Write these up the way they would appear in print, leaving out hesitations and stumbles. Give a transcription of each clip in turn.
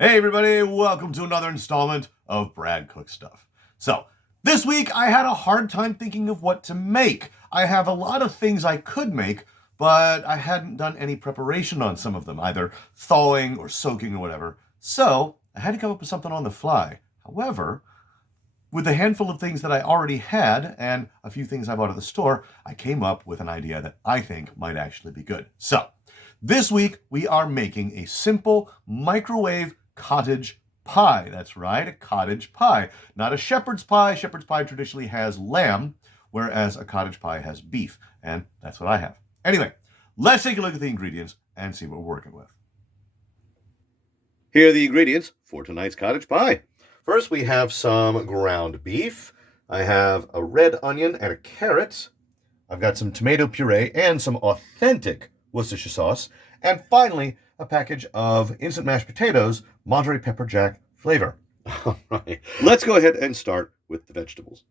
Hey everybody, welcome to another installment of Brad Cook Stuff. So, this week I had a hard time thinking of what to make. I have a lot of things I could make, but I hadn't done any preparation on some of them, either thawing or soaking or whatever. So, I had to come up with something on the fly. However, with a handful of things that I already had and a few things I bought at the store, I came up with an idea that I think might actually be good. So, this week we are making a simple microwave cottage pie. That's right, a cottage pie. Not a shepherd's pie. Shepherd's pie traditionally has lamb, whereas a cottage pie has beef. And that's what I have. Anyway, let's take a look at the ingredients and see what we're working with. Here are the ingredients for tonight's cottage pie. First, we have some ground beef. I have a red onion and a carrot. I've got some tomato puree and some authentic Worcestershire sauce. And finally, a package of instant mashed potatoes, Monterey Pepper Jack flavor. All right, let's go ahead and start with the vegetables.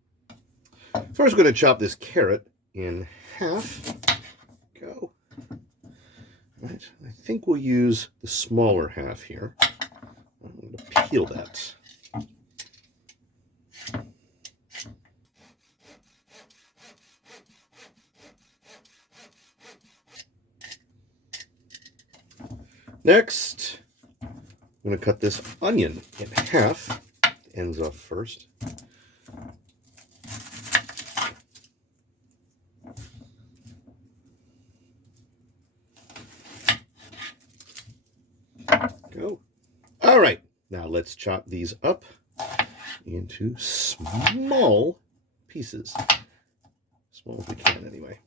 First, we're going to chop this carrot in half. Go. All right, I think we'll use the smaller half here. I'm going to peel that. Next, I'm going to cut this onion in half. Ends off first. Go. All right, now let's chop these up into small pieces. Small as we can, anyway.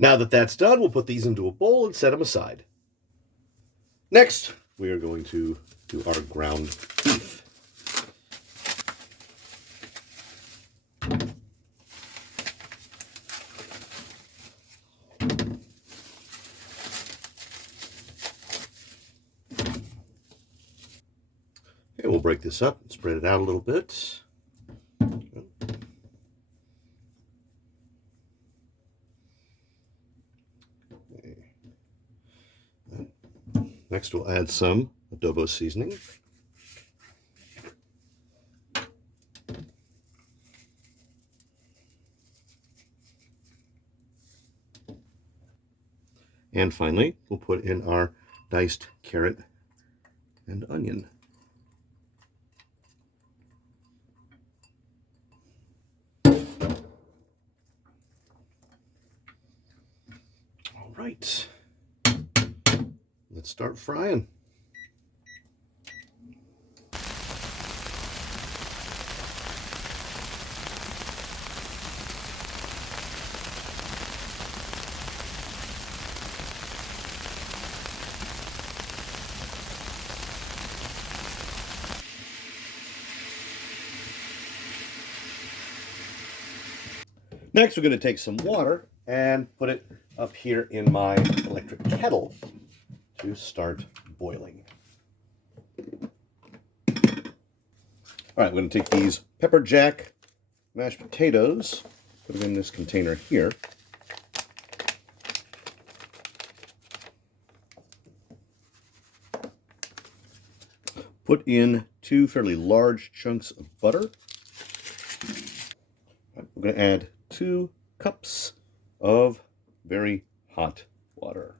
Now that that's done, we'll put these into a bowl and set them aside. Next, we are going to do our ground beef. Okay, we'll break this up and spread it out a little bit. Next, we'll add some adobo seasoning. And finally, we'll put in our diced carrot and onion. All right, let's start frying. Next, we're going to take some water and put it up here in my electric kettle to start boiling. All right, we're going to take these pepper jack mashed potatoes, put them in this container here. Put in 2 fairly large chunks of butter. We're going to add 2 cups of very hot water.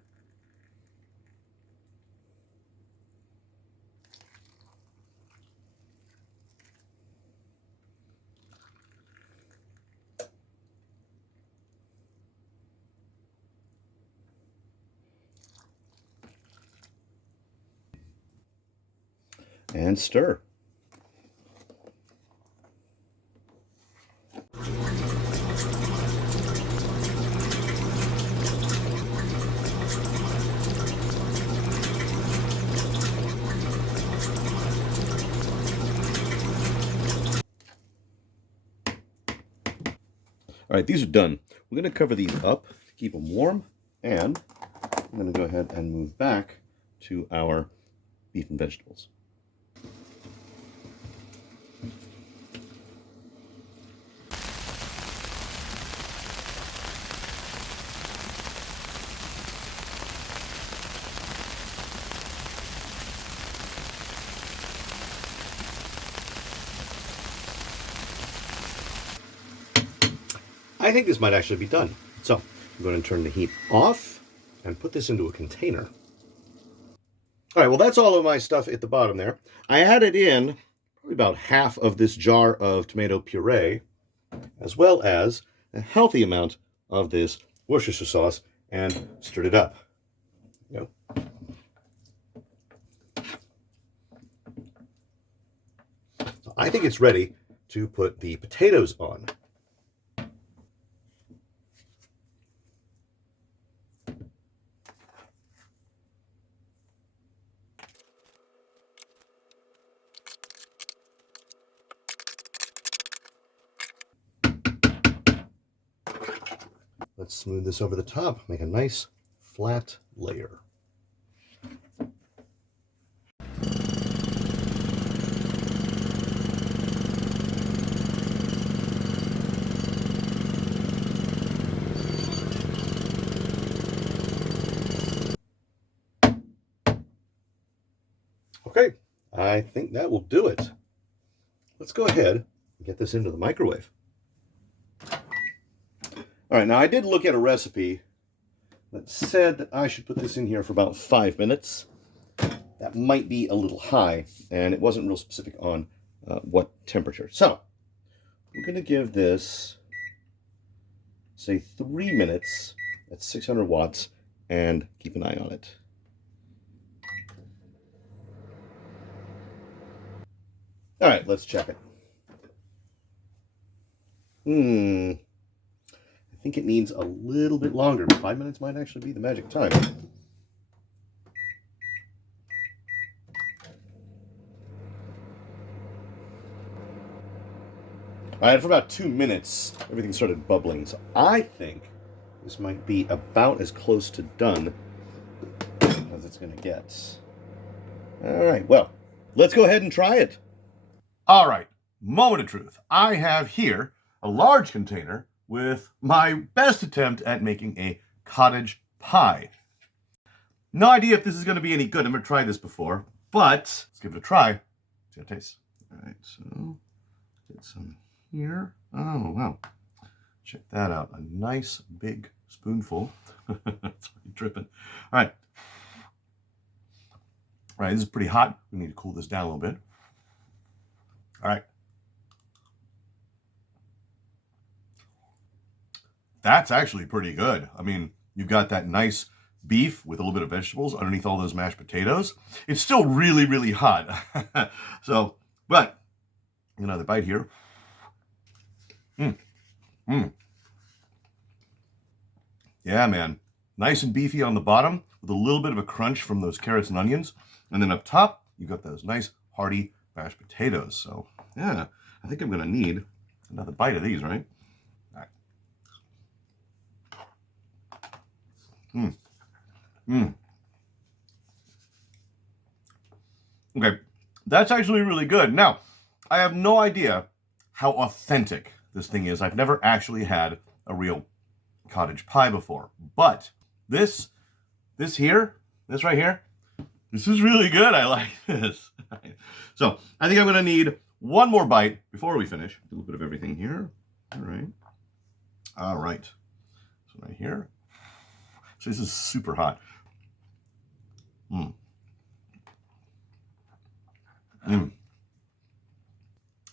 and stir. All right, these are done. We're going to cover these up to keep them warm, and I'm going to go ahead and move back to our beef and vegetables. I think this might actually be done. So I'm going to turn the heat off and put this into a container. All right, well, that's all of my stuff at the bottom there. I added in probably about half of this jar of tomato puree, as well as a healthy amount of this Worcestershire sauce, and stirred it up. You know. So I think it's ready to put the potatoes on. Let's smooth this over the top, make a nice flat layer. Okay, I think that will do it. Let's go ahead and get this into the microwave. All right, now I did look at a recipe that said that I should put this in here for about 5 minutes. That might be a little high, and it wasn't real specific on what temperature. So we're going to give this, say, 3 minutes at 600 watts and keep an eye on it. All right, let's check it. I think it needs a little bit longer. 5 minutes might actually be the magic time. All right, for about 2 minutes, everything started bubbling. So I think this might be about as close to done as it's going to get. All right, well, let's go ahead and try it. All right, moment of truth. I have here a large container with my best attempt at making a cottage pie. No idea if this is going to be any good. I've never tried this before, but let's give it a try. See how it tastes. All right, so get some here. Oh, wow. Check that out. A nice big spoonful. It's already dripping. All right. All right, this is pretty hot. We need to cool this down a little bit. All right. That's actually pretty good. I mean, you've got that nice beef with a little bit of vegetables underneath all those mashed potatoes. It's still really, really hot. So, but another bite here. Yeah, man. Nice and beefy on the bottom with a little bit of a crunch from those carrots and onions. And then up top, you got those nice hearty mashed potatoes. So, yeah, I think I'm going to need another bite of these, right? All right. Okay, that's actually really good. Now, I have no idea how authentic this thing is. I've never actually had a real cottage pie before, but this right here, this is really good. I like this. So I think I'm going to need one more bite before we finish. A little bit of everything here. All right. So right here. So this is super hot.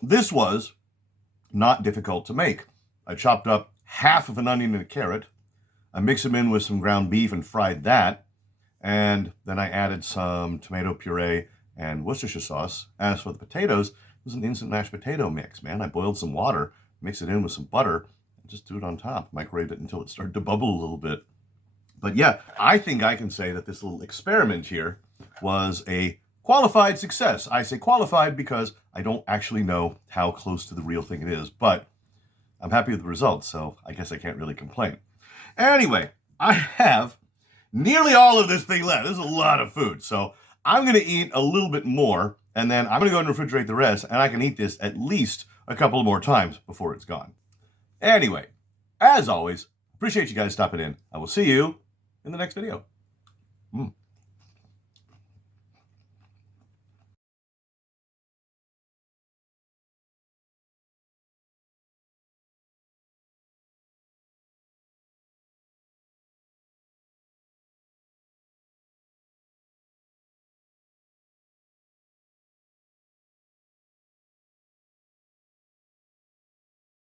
This was not difficult to make. I chopped up half of an onion and a carrot. I mixed them in with some ground beef and fried that. And then I added some tomato puree and Worcestershire sauce. As for the potatoes, it was an instant mashed potato mix, man. I boiled some water, mix it in with some butter, and just do it on top. Microwave it until it started to bubble a little bit. But yeah, I think I can say that this little experiment here was a qualified success. I say qualified because I don't actually know how close to the real thing it is, but I'm happy with the results, so I guess I can't really complain. Anyway, I have nearly all of this thing left. This is a lot of food, so I'm going to eat a little bit more, and then I'm going to go and refrigerate the rest, and I can eat this at least a couple more times before it's gone. Anyway, as always, appreciate you guys stopping in. I will see you in the next video.